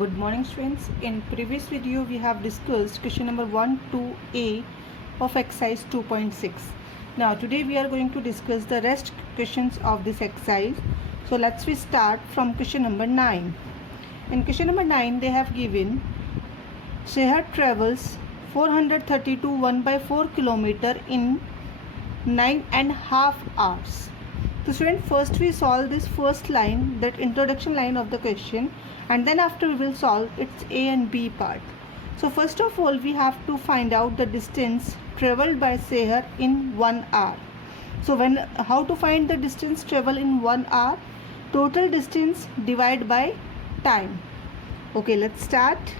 Good morning students. In previous video we have discussed question number 1 to A of exercise 2.6. Now today we are going to discuss the rest questions of this exercise. So let's we start from question number 9. In question number 9 they have given Seher travels 432 1/4 kilometer in 9.5 hours. So student, first we solve this first line, that introduction line of the question, and then after we will solve its A and B part. So first of all we have to find out the distance travelled by Seher in 1 hour. So how to find the distance travel in 1 hour? Total distance divided by time. Okay, let's start.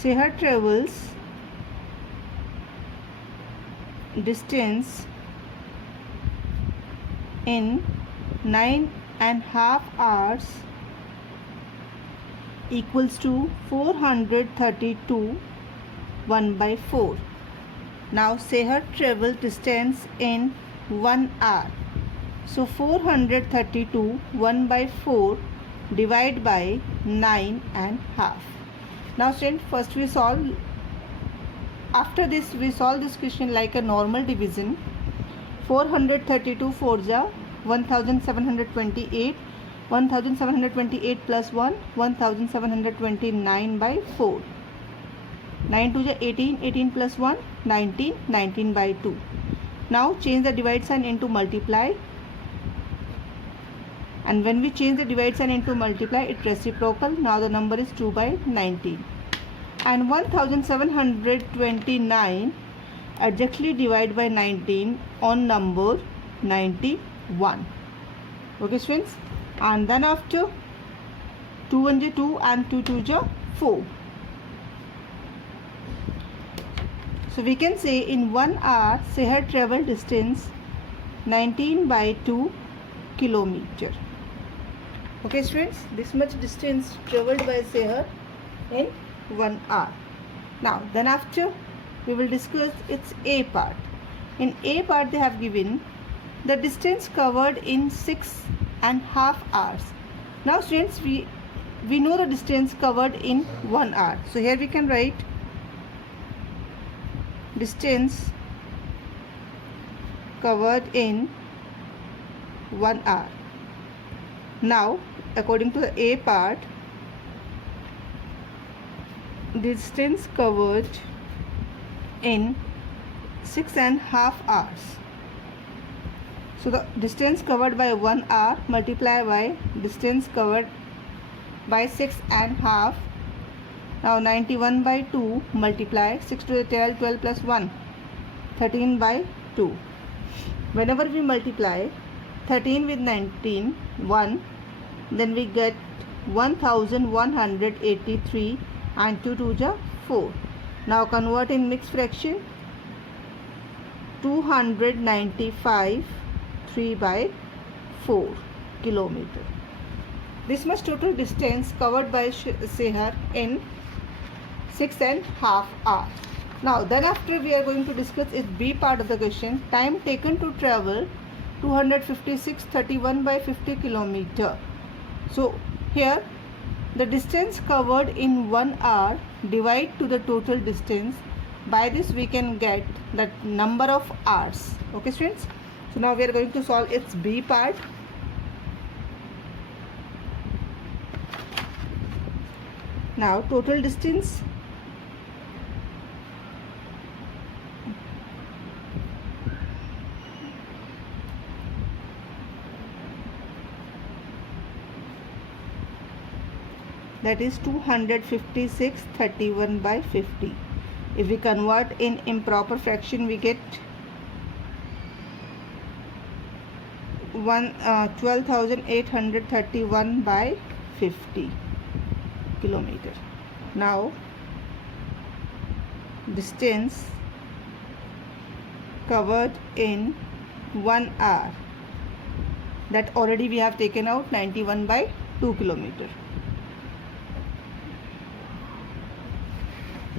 Seher travels distance in 9.5 hours equals to 432 1/4. Now Seher travel distance in 1 hour. So 432 1/4 divided by 9.5. Now student, first we solve. After this we solve this question like a normal division. 432 4 ja 1728, 1728 plus 1 1729 by 4, 9 2 ja 18, 18 plus 1 19, 19 by 2. Now change the divide sign into multiply, and when we change the divide sign into multiply it reciprocal. Now the number is 2 by 19, and 1729 exactly divide by 19 on number 91. Okay students, and then after 2 1 ja 2 and 2 2 ja 4. So we can say in 1 hour Seher travel distance 19 by 2 kilometer. Okay students, this much distance traveled by Seher in 1 hour. Now then after we will discuss its A part. In A part they have given the distance covered in 6.5 hours. Now students, we know the distance covered in 1 hour. So here we can write distance covered in 1 hour. Now according to the A part, distance covered in 6.5 hours. So the distance covered by 1 hour multiply by distance covered by 6.5. Now 91 by 2 multiply 6 to the 12, 12 plus 1 13 by 2. Whenever we multiply 13 with 19 1, then we get 1183, and 2 2 ja 4. Now convert in mixed fraction. 295 3 by 4 kilometer. This much total distance covered by Seher in 6.5 hours. Now then after we are going to discuss its B part of the question. Time taken to travel 256 31 by 50 kilometer. So here the distance covered in 1 hour divide to the total distance. By this we can get the number of hours. Okay students, so now we are going to solve its B part. Now total distance that is 256 31 by 50. If we convert in improper fraction we get 12,831 by 50 kilometer. Now distance covered in 1 hour, that already we have taken out 91 by 2 kilometer.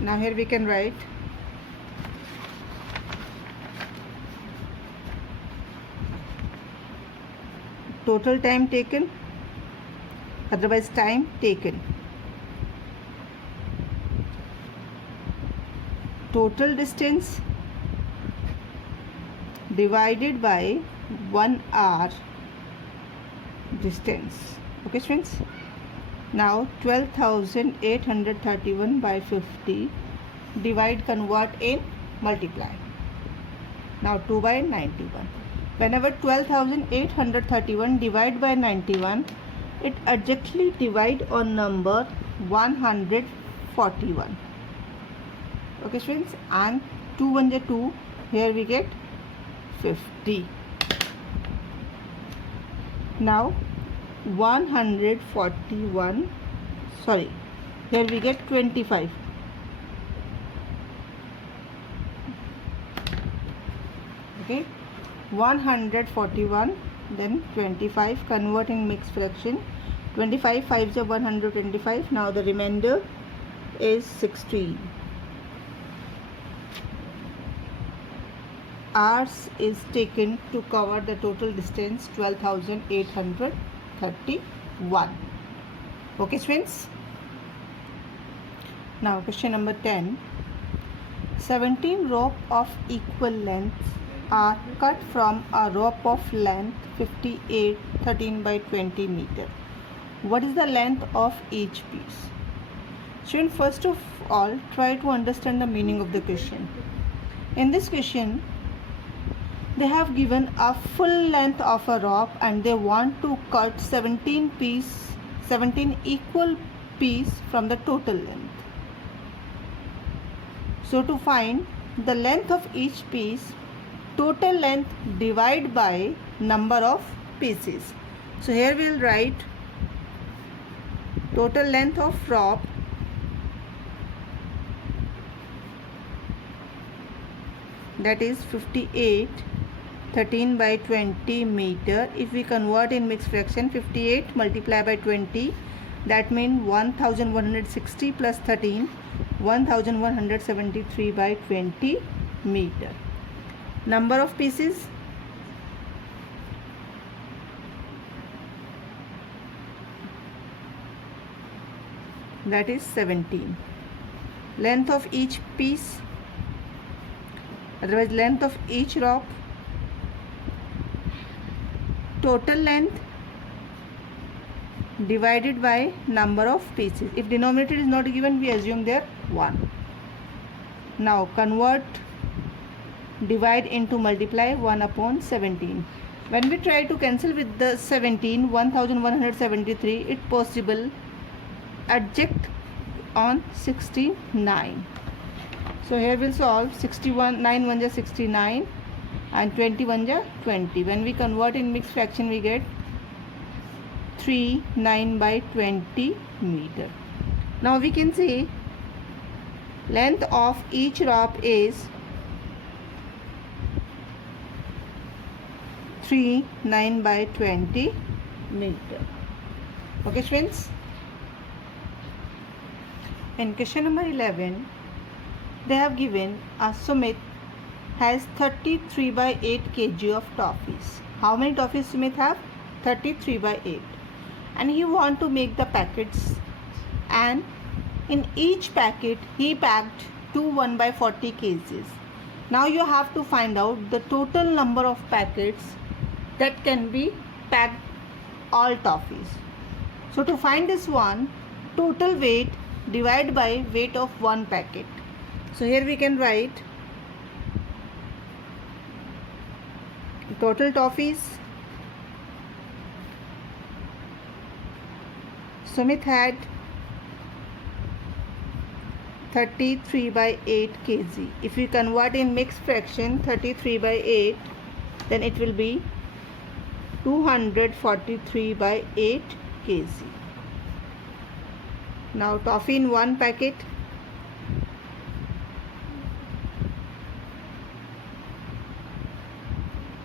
Now here we can write total time taken, otherwise time taken. Total distance divided by 1 hour distance. Okay friends, now 12,831 by 50, divide, convert in multiply. Now 2 by 91. Whenever 12,831 divide by 91, it exactly divide on number 141. Okay friends, and 2 1 is 2, here we get 50. Now 141, sorry, here we get 25. Okay, 141, then 25, converting mixed fraction. 25 5s are 125. Now the remainder is 16. Hours is taken to cover the total distance 12,831. Okay friends, now question number 10. 17 rope of equal length are cut from a rope of length 58 13 by 20 meter. What is the length of each piece? Student, first of all, try to understand the meaning of the question. In this question, they have given a full length of a rope and they want to cut 17 equal piece from the total length. So to find the length of each piece, total length divide by number of pieces. So here we will write total length of rope that is 58 13 by 20 meter. If we convert in mixed fraction, 58 multiplied by 20, that means 1160 plus 13, 1173 by 20 meter. Number of pieces, that is 17. Length of each piece, otherwise length of each rope, total length divided by number of pieces. If denominator is not given, we assume there 1. Now convert, divide into multiply, 1 upon 17. When we try to cancel with the 17, 1173, it possible adject on 69. So here we'll solve 61, 9 1 is 69 and 21 is 20. When we convert in mixed fraction, we get 3 9 by 20 meter. Now we can see length of each rope is 3 9 by 20 meter. Okay friends, in question number 11, they have given a Sumit has 33 by 8 kg of toffees. How many toffees Sumit have? 33 by 8. And he want to make the packets, and in each packet he packed 2 1 by 40 kgs. Now you have to find out the total number of packets that can be packed all toffees. So to find this one, total weight divide by weight of one packet. So here we can write total toffees. Sumit had 33 by 8 kg. If we convert in mixed fraction 33 by 8, then it will be 243 by 8 kg. Now toffee in one packet,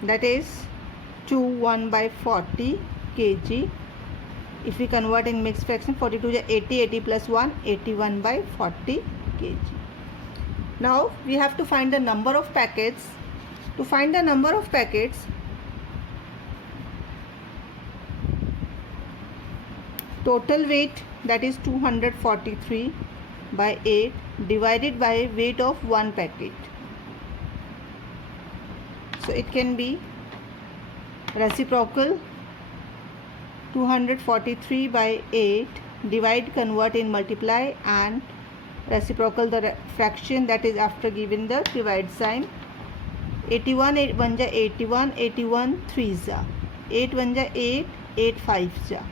that is 2 1 by 40 kg. If we convert in mixed fraction, 42 is 80, 80 plus 1, 81 by 40 kg. Now we have to find the number of packets. To find the number of packets, Total weight, that is 243 by 8 divided by weight of one packet. So it can be reciprocal 243 by 8 divide, convert in multiply, and reciprocal the fraction, that is after giving the divide sign. 81 8 1 ja 81, 81 3 ja 8 1 ja 8, 8 5 ja.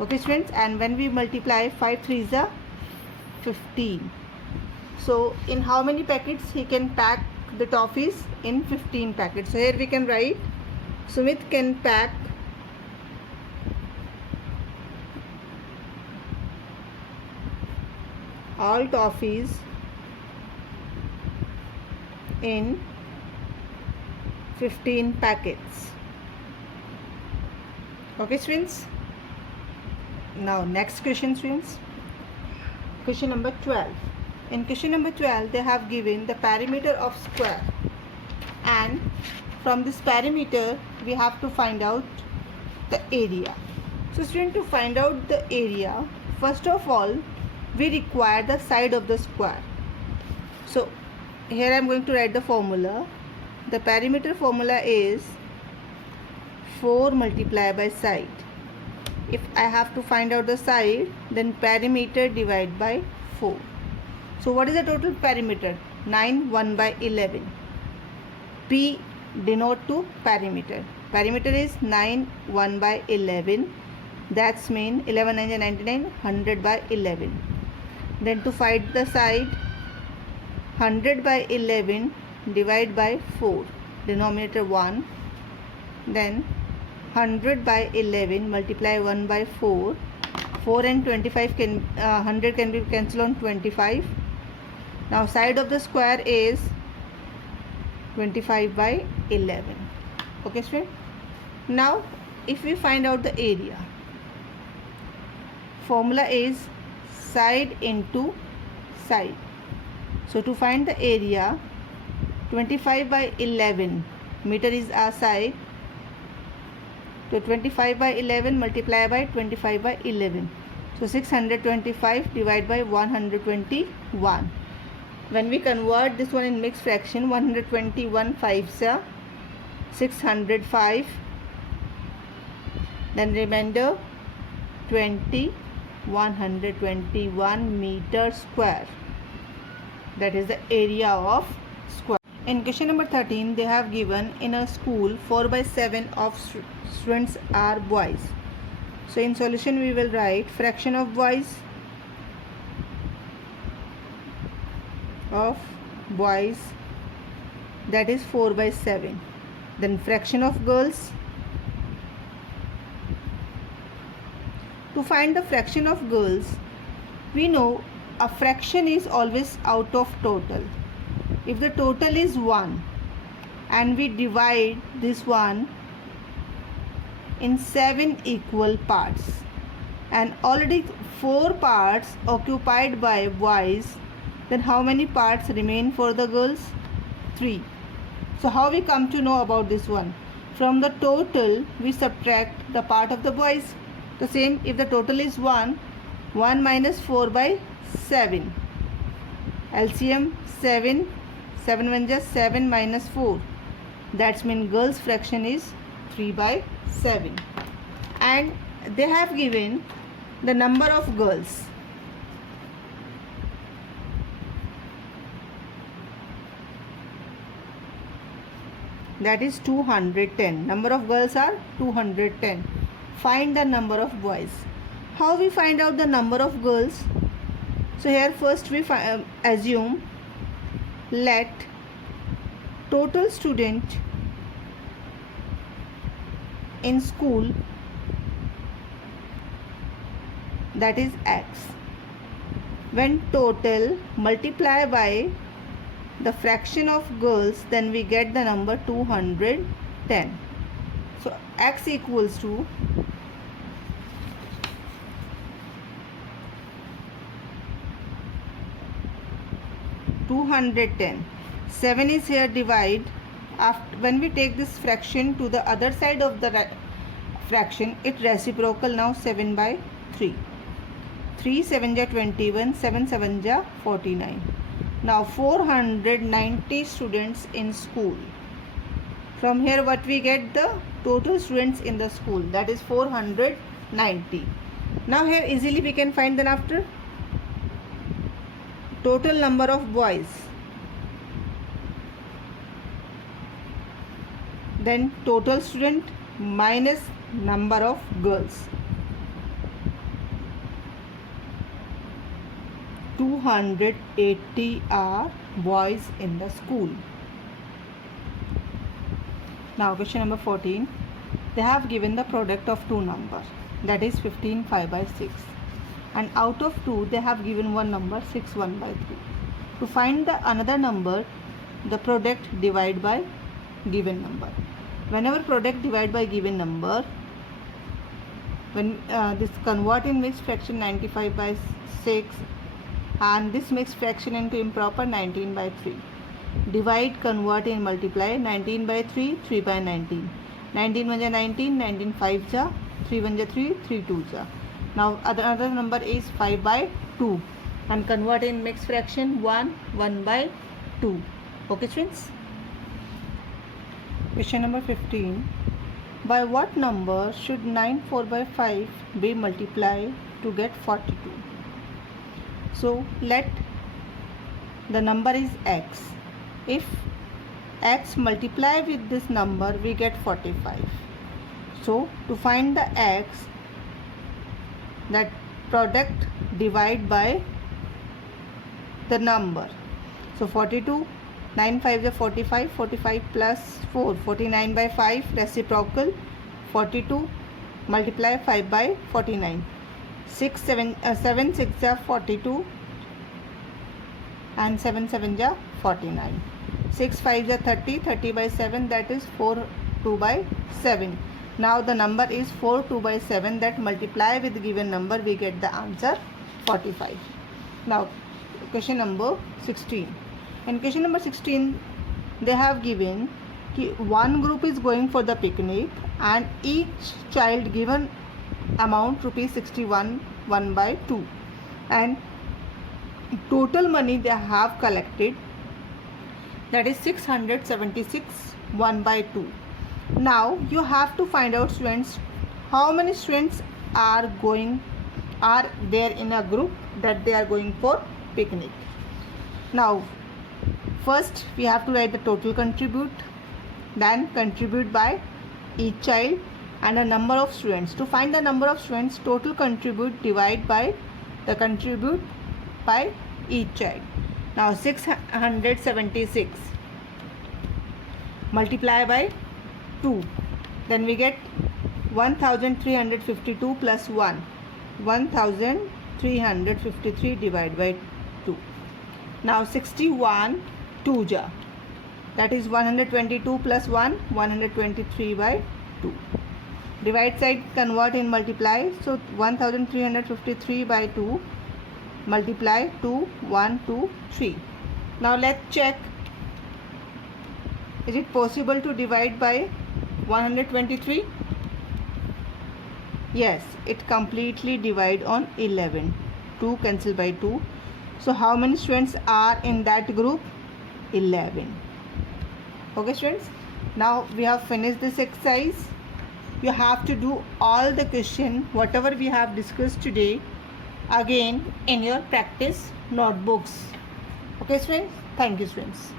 Okay students, and when we multiply 5 3 ja 15. So in how many packets he can pack the toffees? In 15 packets. So here we can write Sumit can pack all toffees in 15 packets. Okay students. Now next question students. Question number 12. In question number 12 they have given the perimeter of square, and from this perimeter we have to find out the area. So student, to find out the area, first of all we require the side of the square. So here I am going to write the formula. The perimeter formula is 4 multiplied by side. If I have to find out the side, then perimeter divide by 4. So what is the total perimeter? 9 1 by 11. P denote to perimeter. Perimeter is 9 1 by 11. That's mean 11 9 is 99, 100 by 11. Then to find the side, 100 by 11 divide by 4. Denominator 1. Then 100 by 11 multiply 1 by 4. 4 and 25 can 100 can be cancelled on 25. Now side of the square is 25 by 11. Okay student. Now if we find out the area, formula is side into side. So to find the area, 25 by 11 meter is our side. So 25 by 11 multiply by 25 by 11. So 625 divided by 121. When we convert this one in mixed fraction, 121 5s are 605. Then remainder 20, 121 meter square. That is the area of square. In question number 13, they have given in a school 4 by 7 of students are boys. So in solution we will write fraction of boys that is 4 by 7. Then fraction of girls. To find the fraction of girls, we know a fraction is always out of total. If the total is 1 and we divide this one in 7 equal parts, and already 4 parts occupied by boys, then how many parts remain for the girls? 3. So how we come to know about this one? From the total we subtract the part of the boys. The same, if the total is 1, 1 minus 4 by 7. LCM 7, 7 1 just 7 minus 4. That's mean girls fraction is 3 by 7. And they have given the number of girls. That is 210. Number of girls are 210. Find the number of boys. How we find out the number of girls? So here first we assume let total student in school, that is X. When total multiply by the fraction of girls, then we get the number 210. So X equals to 210. 7 is here divide. After when we take this fraction to the other side of the fraction, it reciprocal now 7 by 3. 3 7 ja 21, 7 7 ja 49. Now 490 students in school. From here what we get? The total students in the school, that is 490. Now here easily we can find then after total number of boys, then total student minus number of girls. 280 are boys in the school. Now question number 14. They have given the product of two numbers, that is 15 5 by 6, and out of 2 they have given one number 6 1 by 3. To find the another number, the product divide by given number. Whenever product divide by given number, when this convert in mixed fraction 95 by 6 and this mixed fraction into improper 19 by 3. Divide, convert and multiply 19 by 3, 3 by 19. 19 1 ja 19, 19 5 ja, 3 1 ja 3, 3 2 ja. Now another number is 5 by 2 and convert in mixed fraction 1, 1 by 2. Okay friends? Question number 15. By what number should 9 4 by 5 be multiplied to get 42? So let the number is x. If x multiply with this number, we get 45. So to find the x, that product divide by the number. So 42, 9 5 is 45, 45 plus 4, 49 by 5 reciprocal 42, multiply 5 by 49. 7 6 ja 42 and 7 7 ja 49. 6 5 ja 30, 30 by 7, that is 4 2 by 7. Now the number is 4 2 by 7, that multiply with the given number we get the answer 45. Now question number 16. In question number 16 they have given one group is going for the picnic and each child given amount rupees 61 1 by 2 and total money they have collected, that is 676 1 by 2. Now you have to find out students how many students are there in a group that they are going for picnic. Now first we have to write the total contribute, then contribute by each child and a number of students. To find the number of students, total contribute divide by the contribute by each child. Now 676 multiply by 2, then we get 1352 plus 1, 1353 divided by 2. Now 61 2 ja, that is 122 plus 1, 123 by 2. Divide side, convert in multiply, so 1353 by 2 multiply 2 1 2 3. Now let's check, is it possible to divide by 123? Yes, it completely divide on 11. 2 cancel by 2. So how many students are in that group? 11. Okay students, now we have finished this exercise. You have to do all the question whatever we have discussed today again in your practice notebooks. Okay students, thank you students.